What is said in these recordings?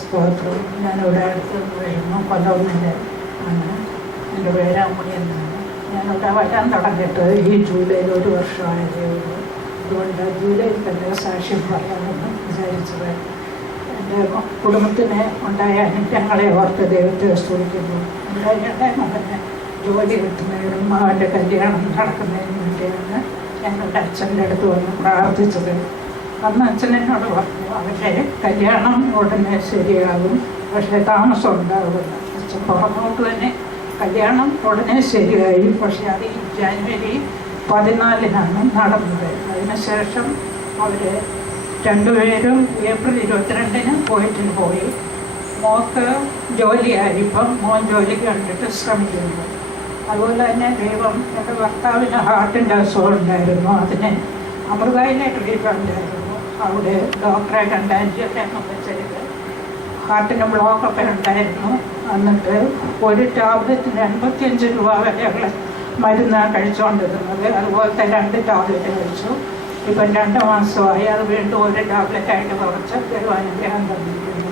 സ്തോത്രം. ഞാനിവിടെ അടുത്ത് വരുന്നു, കൊല്ലവുന്നിൻ്റെ ആണ്. എൻ്റെ പേര് അമ്മണി എന്നാണ്. ഞാനിവിടെ വരാൻ തുടങ്ങിയിട്ട് ഈ ജൂലൈയിൽ 1 വർഷമായതേ ഉള്ളൂ. അതുകൊണ്ട് ജൂലൈയിൽ തന്നെ സാക്ഷ്യം പറയാമെന്ന് വിചാരിച്ചത്. എൻ്റെ കുടുംബത്തിന് ഉണ്ടായ അനുഗ്രഹങ്ങളെ ഓർത്ത് ദൈവത്തെ സ്തുതിക്കുന്നു. എൻ്റെ ഇളയ മകന് ജോലി കിട്ടുന്നതിനും മകൻ്റെ കല്യാണം നടക്കുന്നതിനും വേണ്ടിയാണ് ഞങ്ങളുടെ അച്ഛൻ്റെ അടുത്ത് വന്ന് പ്രാർത്ഥിച്ചത്. അന്ന് അച്ഛൻ എന്നോട് പറഞ്ഞു, അവരുടെ കല്യാണം ഉടനെ ശരിയാകും, പക്ഷേ താമസം ഉണ്ടാകുമെന്ന്. അച്ഛൻ പുറമോട്ട് തന്നെ കല്യാണം ഉടനെ ശരിയായി. പക്ഷേ അത് ഈ ജനുവരി 14-നാണ് നടന്നത്. അതിനുശേഷം അവർ രണ്ടുപേരും ഏപ്രിൽ 22-ന് കുവൈറ്റിൽ പോയി. മോൾക്ക് ജോലിയായിരിപ്പം മോൻ ജോലിക്ക് കണ്ടിട്ട് ശ്രമിക്കുന്നു. അതുപോലെ തന്നെ ദൈവം, എൻ്റെ ഭർത്താവിന് ഹാർട്ടിൻ്റെ അസുഖം ഉണ്ടായിരുന്നു. അതിന് അമൃതയിലെ ട്രീറ്റ്മെൻറ്റായിരുന്നു. അവിടെ ഡോക്ടറെ കണ്ടാഞ്ചിയൊക്കെ ചെയ്ത് ഹാർട്ടിന് ബ്ലോക്കൊക്കെ ഉണ്ടായിരുന്നു. എന്നിട്ട് ഒരു ടാബ്ലറ്റിന് 85 രൂപ വരെയുള്ള മരുന്നാണ് കഴിച്ചുകൊണ്ടിരുന്നത്. അതുപോലത്തെ 2 ടാബ്ലറ്റ് കഴിച്ചു. ഇപ്പം 2 മാസമായി. അത് വീണ്ടും ഒരു ടാബ്ലറ്റായിട്ട് കുറച്ച് അനുഗ്രഹം തന്നിരിക്കുന്നു.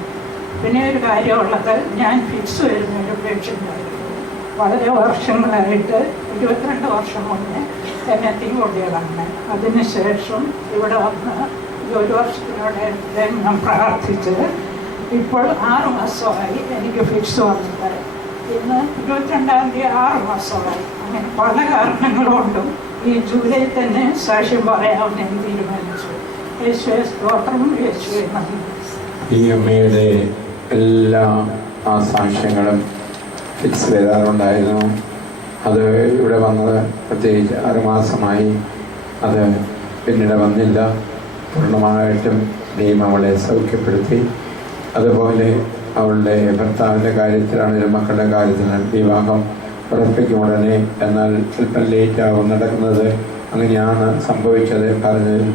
പിന്നെ ഒരു കാര്യമുള്ളത്, ഞാൻ ഫിക്സ് വരുന്ന ഒരു പേഷ്യൻ്റായിരുന്നു. വളരെ വർഷങ്ങളായിട്ട് 22 വർഷം മുന്നേ എന്നെ തീവണ്ടികളാണ്. അതിനുശേഷം ഇവിടെ വന്ന് 1 വർഷത്തിലൂടെ ഞാൻ പ്രാർത്ഥിച്ചത്. ഇപ്പോൾ 6 മാസമായി എനിക്ക് ഫിക്സ് വന്നിട്ട്. ഇന്ന് 22-ാം തീയതി 6 മാസമായി. അങ്ങനെ പല കാരണങ്ങളുകൊണ്ടും ഈ ജൂലൈ തന്നെ സാക്ഷ്യം പറയാമെന്ന് ഞാൻ തീരുമാനിച്ചു. യേശുവേ സ്തോത്രം, യേശുവേ നന്ദി. ഈ അമ്മയുടെ എല്ലാ ആ സാക്ഷ്യങ്ങളും ഫിക്സ് വരാറുണ്ടായിരുന്നു. അത് ഇവിടെ വന്നത് പ്രത്യേകിച്ച് 6 മാസമായി. അത് പിന്നീട് വന്നില്ല. പൂർണ്ണമായിട്ടും ദൈവം അവളെ സൗഖ്യപ്പെടുത്തി. അതുപോലെ അവളുടെ ഭർത്താവിൻ്റെ കാര്യത്തിലാണെങ്കിലും മക്കളുടെ കാര്യത്തിലും വിവാഹം ഉറപ്പിക്കും ഉടനെ. എന്നാൽ അല്പം ലേറ്റാകും നടക്കുന്നത്. അങ്ങനെയാണ് സംഭവിച്ചത്. പറഞ്ഞതിൽ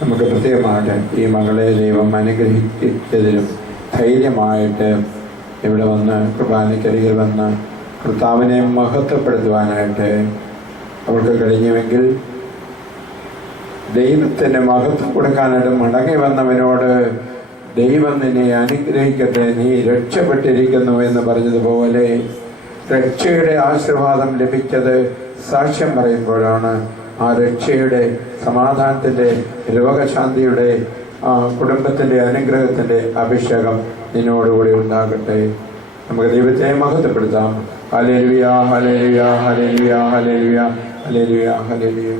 നമുക്ക് പ്രത്യേകമായിട്ട് ഈ മകളെ ദൈവം അനുഗ്രഹിച്ചതിലും ധൈര്യമായിട്ട് ഇവിടെ വന്ന് കുർബാനയ്ക്കരികിൽ വന്ന് കർത്താവിനെ മഹത്വപ്പെടുത്തുവാനായിട്ട് അവൾക്ക് കഴിഞ്ഞുവെങ്കിൽ ദൈവത്തിന് മഹത്വം കൊടുക്കാനായിട്ട് മടങ്ങി വന്നവനോട് ദൈവം നിന്നെ അനുഗ്രഹിക്കട്ടെ, നീ രക്ഷപ്പെട്ടിരിക്കുന്നു എന്ന് പറഞ്ഞതുപോലെ രക്ഷയുടെ ആശീർവാദം ലഭിച്ചത് സാക്ഷ്യം പറയുമ്പോഴാണ്. ആ രക്ഷയുടെ, സമാധാനത്തിൻ്റെ, രോഗശാന്തിയുടെ, കുടുംബത്തിൻ്റെ അനുഗ്രഹത്തിൻ്റെ അഭിഷേകം നിന്നോടുകൂടി ഉണ്ടാകട്ടെ. നമുക്ക് ദൈവത്തെ മഹത്വപ്പെടുത്താം. ഹല്ലേലൂയ, ഹല്ലേലൂയ, ഹല്ലേലൂയ, ഹല്ലേലൂയ, ഹല്ലേലൂയ, ഹല്ലേലൂയ.